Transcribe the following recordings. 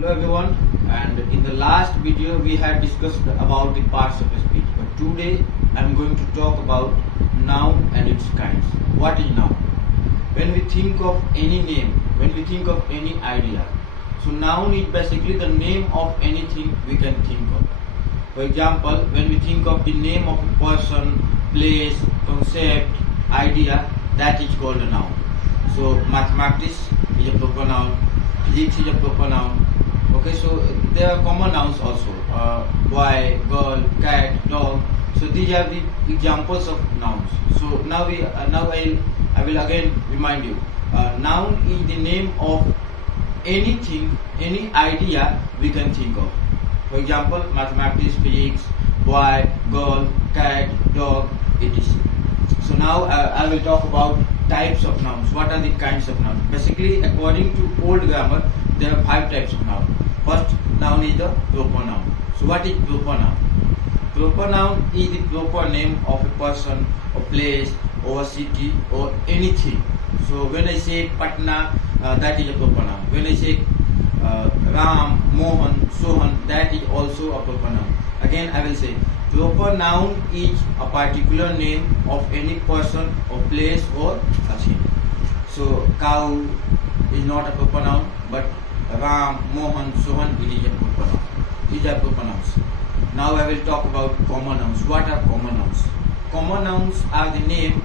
Hello everyone, and in the last video we had discussed about the parts of speech, but today I am going to talk about noun and its kinds. What is noun? When we think of any name, when we think of any idea, so noun is basically the name of anything we can think of. For example, when we think of the name of a person, place, concept, idea, that is called a noun. So mathematics is a proper noun, physics is a proper noun. Okay, so there are common nouns also, boy, girl, cat, dog. So these are the examples of nouns. So now I will again remind you, noun is the name of anything, any idea we can think of. For example, mathematics, physics, boy, girl, cat, dog, etc. So now I will talk about types of nouns. What are the kinds of nouns? Basically, according to old grammar, there are 5 types of nouns. First noun is the proper noun. So what is proper noun? Proper noun is the proper name of a person, a place, or a city, or anything. So when I say Patna, that is a proper noun. When I say Ram, Mohan, Sohan, that is also a proper noun. Again I will say, proper noun is a particular name of any person or place or a thing. So cow is not a proper noun, but Ram, Mohan, Sohan, it is a proper noun. These are proper nouns. Now I will talk about common nouns. What are common nouns? Common nouns are the name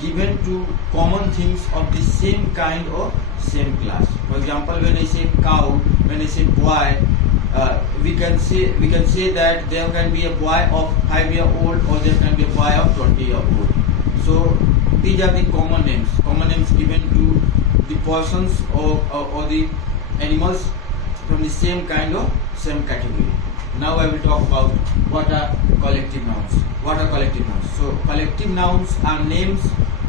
given to common things of the same kind or same class. For example, when I say cow, when I say boy, we can say that there can be a boy of 5-year-old or there can be a boy of 20-year-old. So these are the common names given to the persons or the animals from the same kind or same category. Now I will talk about what are collective nouns. What are collective nouns? So collective nouns are names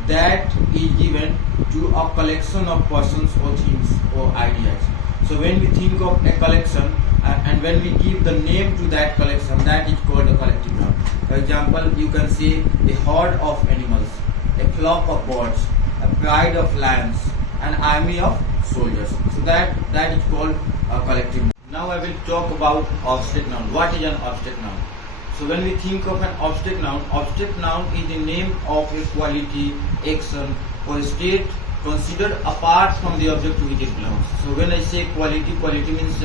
that is given to a collection of persons or things or ideas. So when we think of a collection and when we give the name to that collection, that is called a collective noun. For example, you can say a herd of animals, a flock of birds, a pride of lions, an army of soldiers. So that is called a collective noun. Now I will talk about object noun. What is an object noun? So when we think of an object noun is the name of a quality, action or state considered apart from the object to which it belongs. So when I say quality means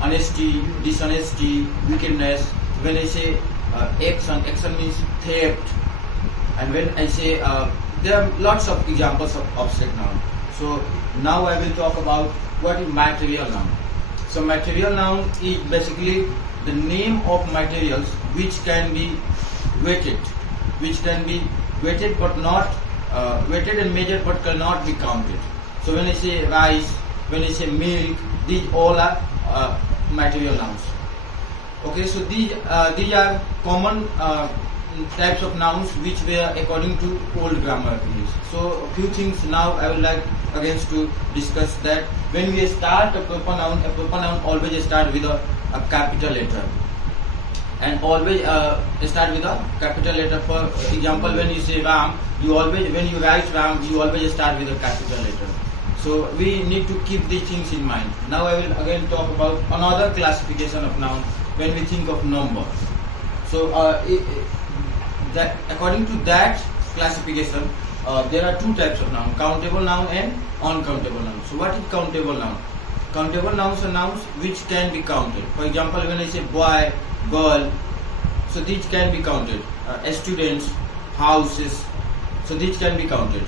honesty, dishonesty, wickedness. When I say action means theft. And when I say there are lots of examples of object noun. So now I will talk about what is material noun. So material noun is basically the name of materials which can be weighted, but not weighted and measured but cannot be counted. So when I say rice, when I say milk, these all are material nouns. Okay, so these are common types of nouns which were according to old grammar. So a few things now I would like again to discuss that when we start a proper noun always start with a capital letter and always start with a capital letter. For example, when you say Ram, when you write Ram, you always start with a capital letter. So we need to keep these things in mind. Now I will again talk about another classification of noun when we think of number. So that according to that classification, there are 2 types of noun: countable noun and uncountable noun. So what is countable noun? Countable nouns are nouns which can be counted. For example, when I say boy, girl, so these can be counted. Students, houses, so these can be counted.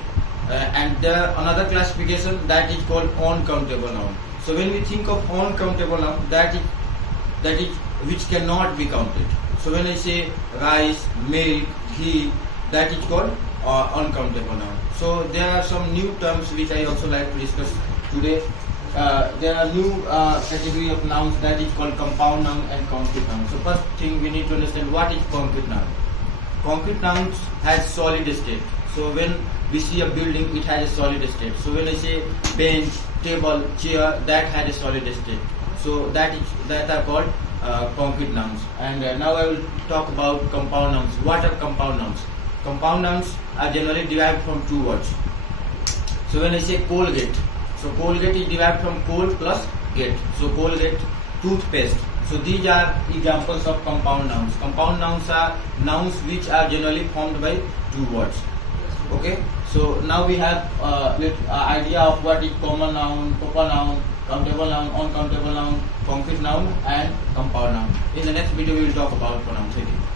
And there are another classification that is called uncountable noun. So when we think of uncountable noun, that is which cannot be counted. So when I say rice, milk, ghee, that is called uncountable noun. So there are some new terms which I also like to discuss today. There are new category of nouns that is called compound noun and concrete noun. So first thing we need to understand what is concrete noun. Concrete nouns has solid state. So when we see a building, it has a solid state. So when I say bench, table, chair, that had a solid state. So that are called concrete nouns. And now I will talk about compound nouns. What are compound nouns? Compound nouns are generally derived from 2 words. So when I say Colgate, so Colgate is derived from coal plus Colgate. So Colgate, toothpaste. So these are examples of compound nouns. Compound nouns are nouns which are generally formed by two words. Okay. So now we have idea of what is common noun, proper noun, countable noun, uncountable noun, concrete noun, and compound noun. In the next video, we will talk about pronouns. Thank you.